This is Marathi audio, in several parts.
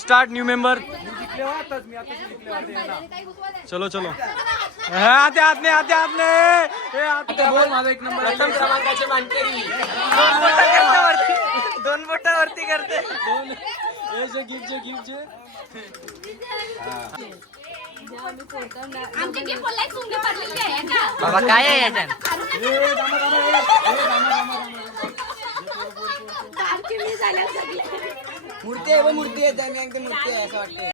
Start new member. चलो चलो. आते आत नाही आते आत नाही. माझा एक नंबर प्रथम क्रमांकाचे मानकरी. 2 बोटावरती करते. बाबा काय आहे याच्यात. मूर्ती आहे मूर्ती आहे त्याने एकदम मूर्ती आहे असं वाटतं.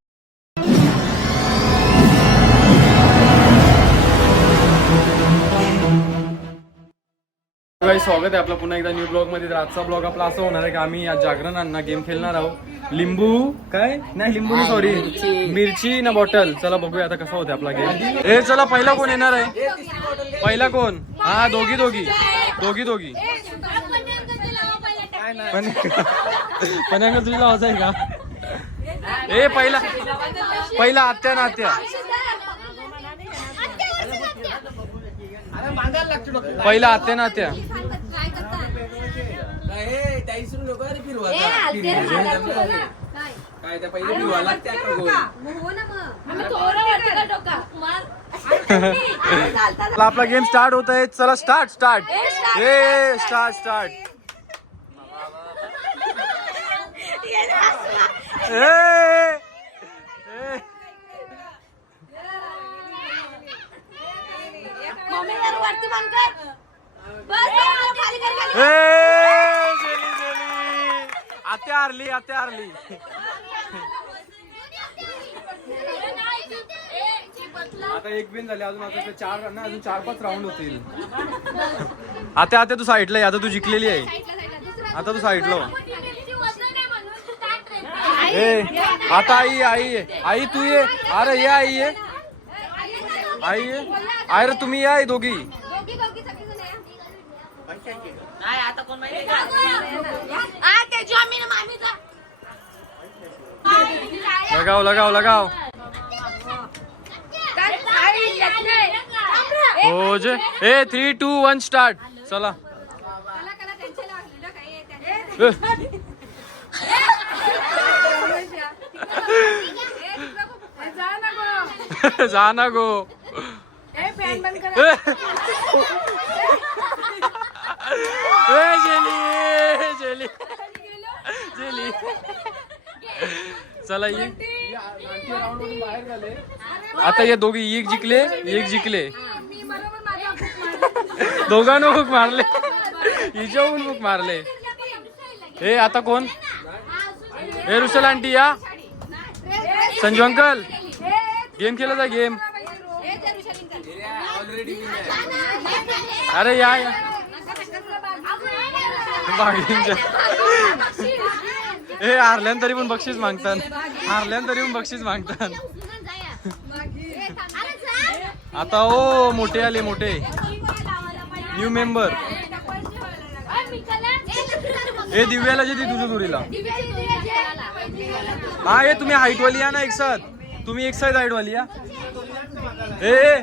स्वागत आहे आपलं पुन्हा एकदा न्यू ब्लॉग मध्ये. तर आजचा ब्लॉग आपला असं होणार आहे की आम्ही आज जागरणांना गेम खेळणार आहोत. लिंबू काय नाही लिंबू सॉरी मिरची ना बॉटल. चला बघूया आता कसा होता आपला गेम. हे चला पहिला कोण येणार आहे. पहिला कोण. हा दोघी दोघी दोघी दोघी पण तुझी लावायचं आहे का. ए पहिला पहिला आत्या ना आत्या. पहिला आत्या ना आत्या. आपला गेम स्टार्ट होत आहे. चला स्टार्ट स्टार्ट. ए स्टार्ट स्टार्ट. आत्या हारली आत्या हारली. आता एक बिन झाले अजून. आता 4 ना अजून 4-5 राऊंड होतील. आता आता तू साईडला. आता तू जिंकलेली आहे. आता तू साईडला. ए आता आई आई आई तू ये. अरे ये आई ये आई ये. अरे तुम्ही या दोघी. लगाओ लगाओ लगाओ. हो जे. ए 3, 2, 1 स्टार्ट. चला जा ना गो. Jelly jelly. चला ये. आता ये दोघी एक जिंकले एक जिंकले. दोघांना हुक मारले. हिच्याहून हुक मारले. हे आता कोण. हे रुशल आंटी या. संजू अंकल गेम खेळत आहे गेम. अरे या हे हारल्यान तरी पण बक्षीस मागतात. हारल्यान तरी पण बक्षीस मागतात. आता ओ मोठे आले मोठे न्यू मेंबर. हे दिव्याला जे ती तुझ्या दुरीला. हा हे तुम्ही हाईट वाली या ना एक साथ. तुम्ही एक साथ हाईट वाली या. ए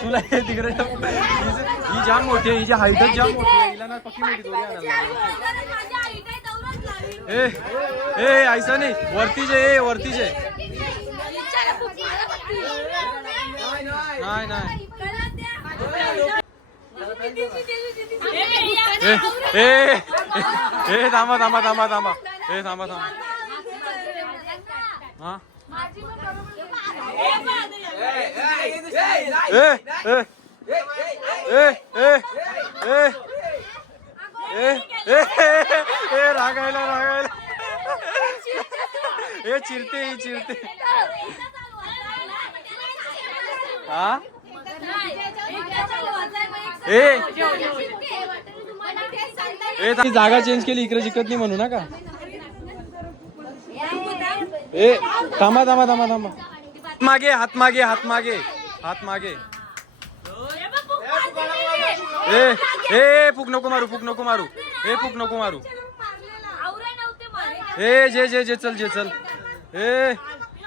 तुला हे तिकडे ही जाम मोठी आहे. हिची हाईटच जाम मोठी आहे. हिला ना पक्की मोठी दोरी आणायला. ए ए ऐसा नाही वरती जे वरती जे. नाही नाही ए ए थांबा थांबा थांबा थांबा. ए थांबा थांबा. हा ए ए ए ए ए ए रागायला रागायला. ए चिरते ही चिरते. हा ए जागा चेंज केली. इकडे जिंकत नाही म्हणू नका. ए थांबा थांबा थांबा थांबा. मागे हात मागे हात मागे हात मागे. ए ए फुक नको मारू फुक नको मारू. ए फुक नको मारू. ए जे जे जे चल जे चल. ए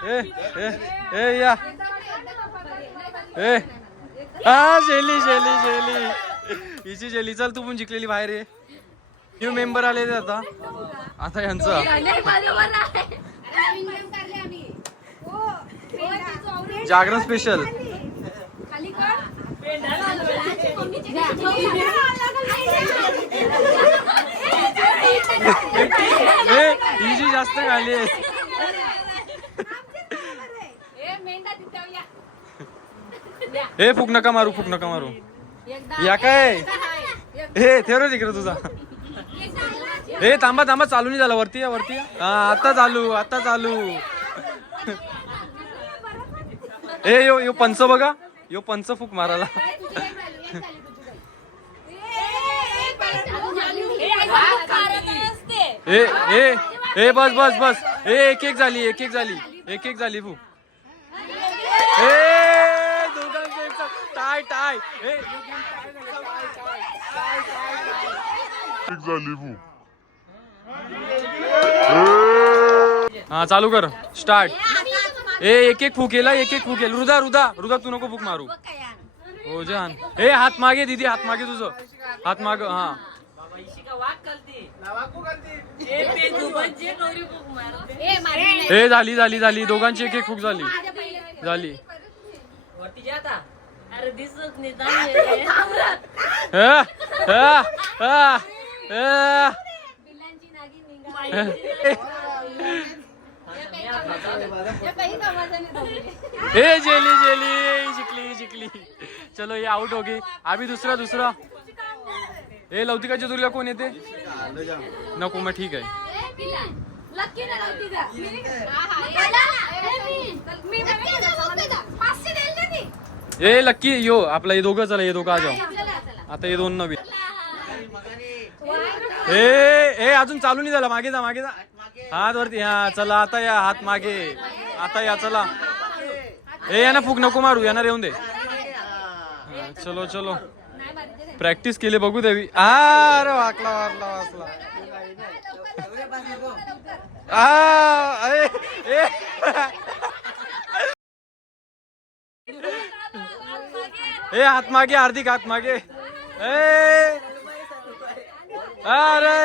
ए ए ए या ए हा शेली शेली शेली हिची शेली. चल तू पण जिंकलेली बाहेर ये. न्यू मेंबर आले आता. आता यांचं जागरण स्पेशल. हिची जास्त खाली आहे. हे फुक नका मारू, फुक नका मारू. या काय हे ठेव रे तिकडे तुझा. हे थांबा थांबा, चालू नाही झाला. वरती या वरती. हा आता चालू, आता चालू. ए यो यो पंच बघा, यो पंच फुक मारायला. ए ए ए बस बस बस. ए एक एक झाली, एक एक झाली, एक एक झाली फुक. ए दोघांचे टाय टाय. हा चालू कर, स्टार्ट. ए एक एक फूक केला, एक एक फूक केला. रुदा रुदा रुदा तू नको फूक मारू. हो जान. ए हात मागे दीदी, हात मागे तुझं. हात माग. हा ए झाली झाली झाली. दोघांची एक एक फूक झाली झाली. ए जेली जेली जिंकली जिंकली. चलो ये आउट हो गई. अभी दुसरा दुसरा. ए लौतिकाच्या तुरीला कोण येते? नको मग ठीक आहे. ए लक्की यो आपला हे दोघं. चला हे दोघं आ जाओ. आता हे दोन नवीन. ए ए अजून चालू नाही झाला. मागे जा मागे जा. हात वरती. हा चला आता या. हात मागे. आता या चला. ए यांना फूक नको मारू. यांना येऊन दे. चलो चलो. प्रॅक्टिस केली बघू देवी. अरे वाकला वाकला वाचला. ए हात मागे. हार्दिक हात मागे. ए अरे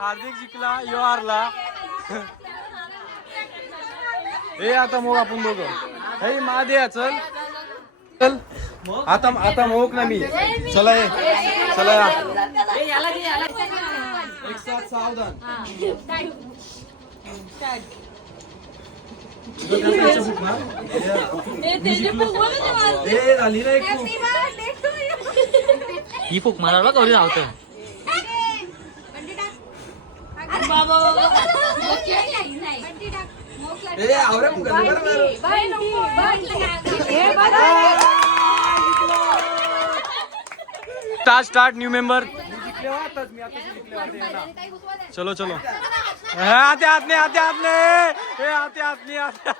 हार्दिक जिंकला, यो हारला. ए आता मग आपण दोघं. हे मा दे. चल चल आता आता मोक ना मी. चला ये चला या. एक साथ सावधान. ही फुक मारायला कवरी धावतोय. Start start. New member. चलो चलो. आते हात नाही, आते हात नाही. ए आते हात नाही, आते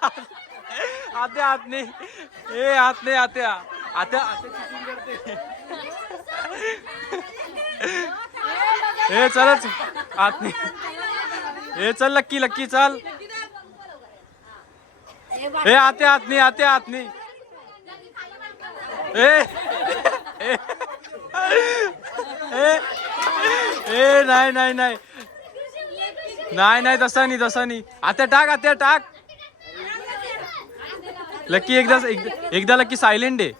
आते हात नाही. ए हात नाही. आत्या आत्या ए चलच हात नाही. ए चल लक्की लक्की चल. ए आते हात नाही, आते हात नाही. ए ए नाही नाही नाही नाही नाही. तसा नाही तसा नाही. आता टाक, आता टाक. लक्की एकदा एकदा लक्की सायलेंट आहे.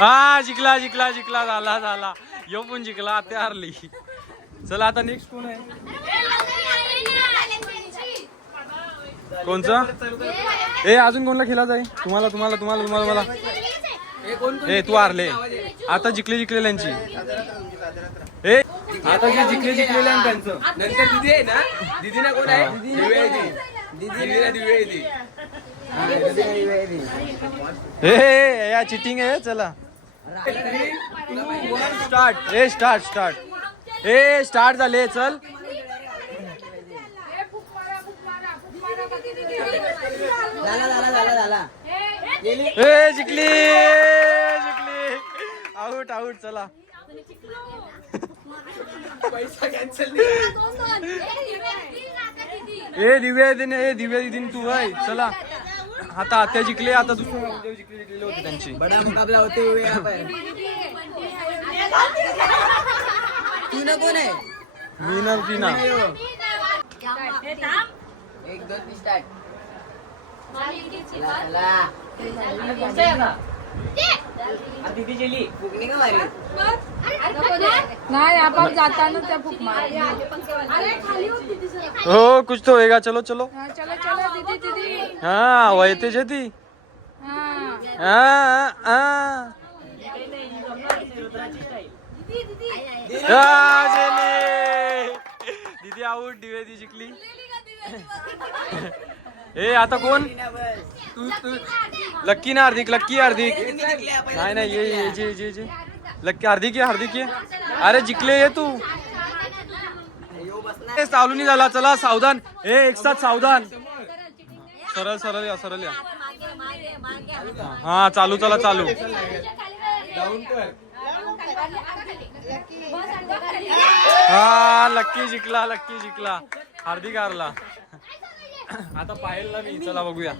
हा जिंकला जिंकला जिंकला. झाला झाला. यो पण जिंकला. आता हारली. चला आता नेक्स्ट कोण आहे? कोणचा? ए अजून कोणला खेळा जाईल? तुम्हाला तुम्हाला तुम्हाला तुम्हाला मला. ए तू हारले. आता जिंकले जिंकलेल्यांची. ए आता जे जिंकले जिंकलेले आहे त्यांचं. नंतर दिदी आहे ना. दिदी ना कोण आहे? दिव्या आहे ती. दिदीला दिव्या आहे ती. ए या चिटिंग आहे. चला स्टार्ट. ए स्टार्ट स्टार्ट. ए स्टार्ट झाले. चल ए जिंकली जिंकली. Out out. चला पैसा कॅन्सल ए दिव्या दिदीने तू आहे चला. आता आत्या जिंकले. आता दुसरं जिंकलेले होते त्यांची. बडा मुकाबला होते हुए यहाँ पर. तू ना कोण आहे? विनर टीना. 1 2 3 स्टार्ट. दीदी गेली. फुकणी का मारी? नाही आपण जाताना त्या फुक मार. हो कुछ तो होएगा. चलो चलो. चलो चलो दीदी दीदी. हा वयते जेती. दीदी आऊट. दिवेदी जिंकली. ए आता कोण? तू लक्की ना हार्दिक. लक्की हार्दिक. नाही ये जे लक्की हार्दिक ये. अरे जिंकले ये तू. चालू नाही झाला. चला सावधान. एक साथ सावधान. सरळ या. हा चालू चला चालू. हा लक्की जिंकला. हार्दिक हारला. आता पाहिलं मी. चला बघूया.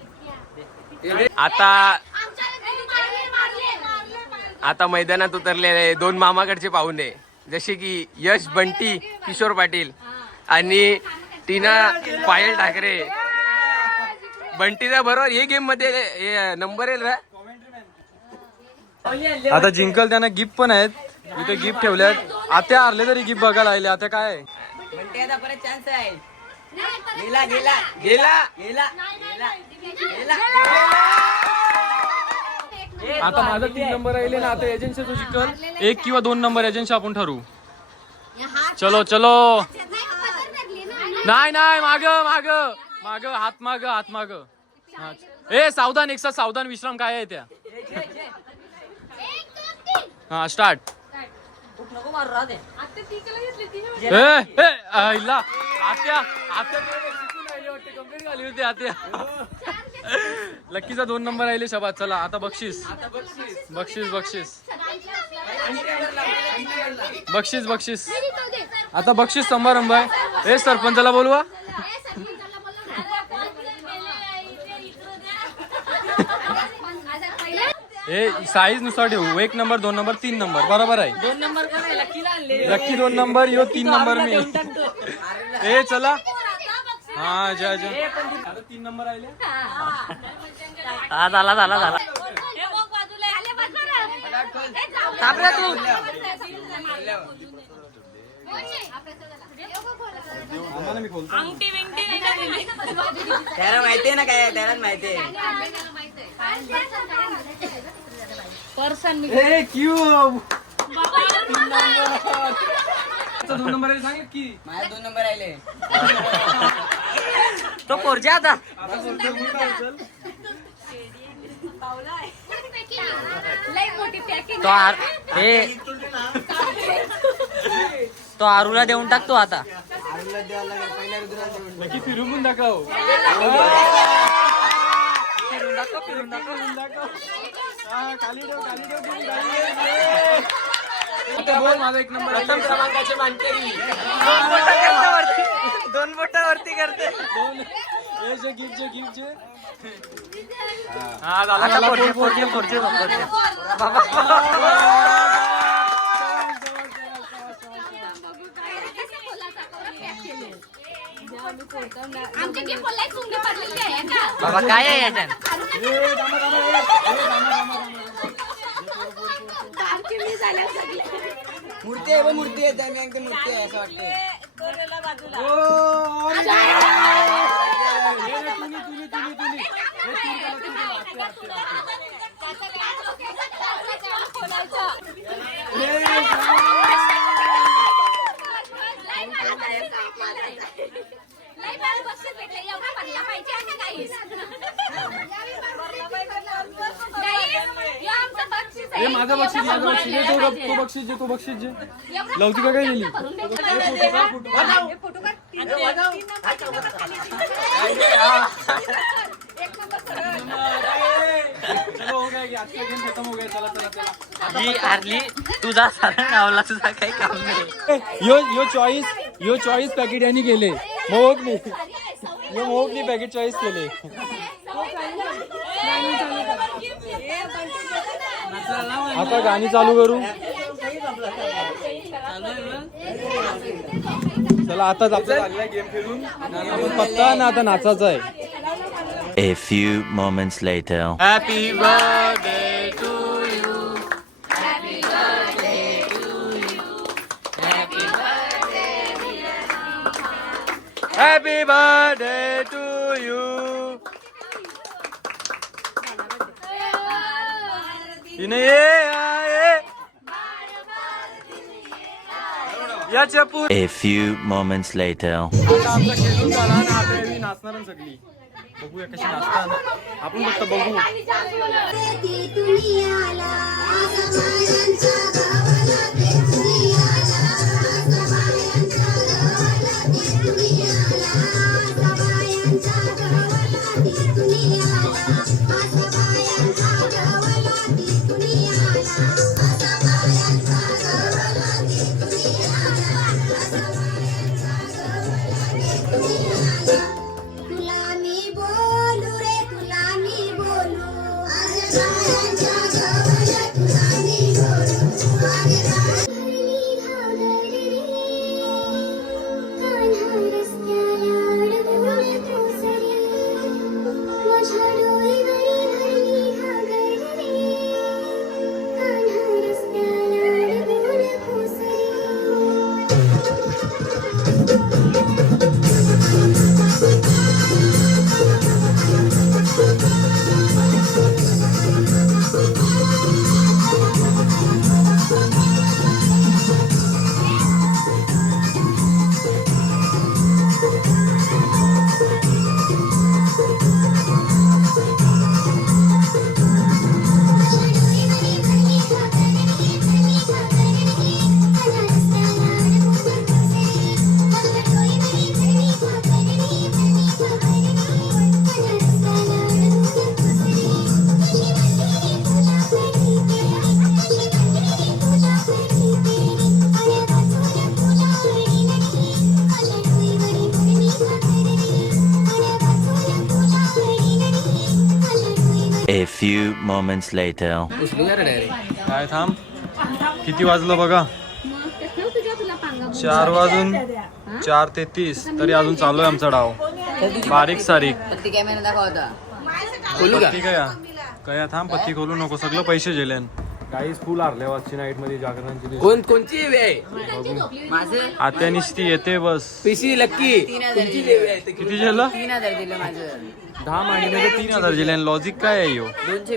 आता मैदानात उतरलेले 2 मामाकडचे पाहुणे जसे की यश बंटी किशोर पाटील आणि टीना पायल ठाकरे. बंटीचा बरोबर हे गेम मध्ये नंबर येईल. आता जिंकल त्यांना गिफ्ट पण आहेत. इथे गिफ्ट ठेवल्यात. आता हारले तरी गिफ्ट बघायला आले. आता काय बंटी आता परत चान्स आहे. गेला. आता माझा 3 नंबर राहिले ना. आता एजन्सी तो जिंकल. 1 किंवा 2 नंबर एजन्सी आपण ठरवू. चलो. नाही माग हात माग. ए सावधान. एक साथ सावधान. विश्राम काय आहे त्या. हा स्टार्ट. नको मारू राहते. कंप्लीट झाली होती आत्या. लक्कीचा 2 नंबर राहिले. शबाद. चला आता बक्षीस. आता बक्षीस समारंभ आहे. हे सरपंचाला बोलवा. हे साईज नुसार ठेवू. 1 नंबर 2 नंबर 3 नंबर बरोबर आहे. 2 नंबर कोण आहे? लकीला आणले. Lucky 2 number. यो 3 नंबर मी. ए चला. हा जा. आता 3 नंबर राहिले. हा झाला. थांबला तू. मी खोलतो. त्याला माहितीये ना काय. त्याला माहितीये. पर्सन ए क्यूब. 2 नंबर आहे. सांग की माझे 2 नंबर राहिले. तो पोरजा आता. तो आरूला देऊन टाकतो आता. नक्की फिरून दाखव. फिरून दाखव. खाली ठेव. बोल माझा 1 नंबर. प्रथम क्रमांकाचे मानकरी. 2 बोटावरती करते. गिफ्ट हा झाला. आता पोरजे. बाबा काय आहे याच्यात? मूर्ती आहे मूर्ती आहे. त्या मूर्ती आहे असं वाटतं. माझं बक्षीस तो बक्षीस जे लवचिका काय दिली. चलो हो गया. आज का गेम खत्म हो गया. चला ही हारली तुझा सारा गावला तुझा काही काम नाही. यो चॉईस पॅकेट यांनी केले मोहकनी पॅकेट चॉईस केले. आता गाणी चालू करू. चला आताच आपला लागलाय गेम खेळून. पत्ता ना आता नाचायचं आहे. A few moments later. Happy birthday to you. Happy birthday to you. तिने याच्या पुढे A few moments later. आता आमचा खेळून झाला आणि आता मी नाचणार सगळी. बघूया कशी नाचतात आपण फक्त बघू. A few moments later. काय थांब किती वाजलं बघा. 4 वाजून 4:33 तरी अजून चालू आहे आमचा डाव. बारीक सारीक पत्ती काय थांब पत्ती खोलू नको सगळं पैसे गेले. काहीच फुल हारले आजची नाईट मध्ये जागरणाची. कोणची आत्या निश्ती येते बस. पिशी लक्की किती झालं 10 महिन्यामध्ये 3000 गेले. लॉजिक काय आहे यो. 200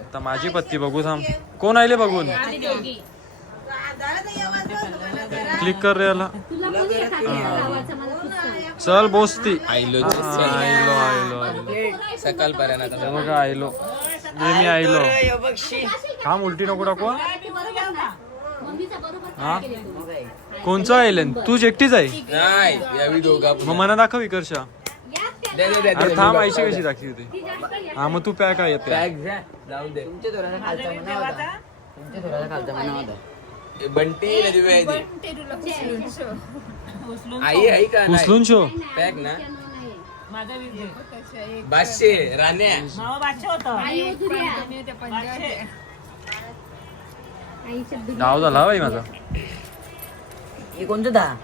आता माझी पत्ती बघू थांब. कोण आले बघून क्लिक कर रे याला. चल बोसती आयलो सकाळपर्यंत आयलो मी आयलो. थांब उलटी नको टाकू. हा कोणचं आयलन तू एकटीच आहे. नाही यावी दोघा मग मला दाखव विकर्षा. अरे थांब आयशी कशी दाखवी होती. हा मग तू पॅक आहे जाऊ दे. बंटी आई आहे का उचलून शो पॅक ना 500 राण्या डाव झाला बाई माझा. कोणतं 10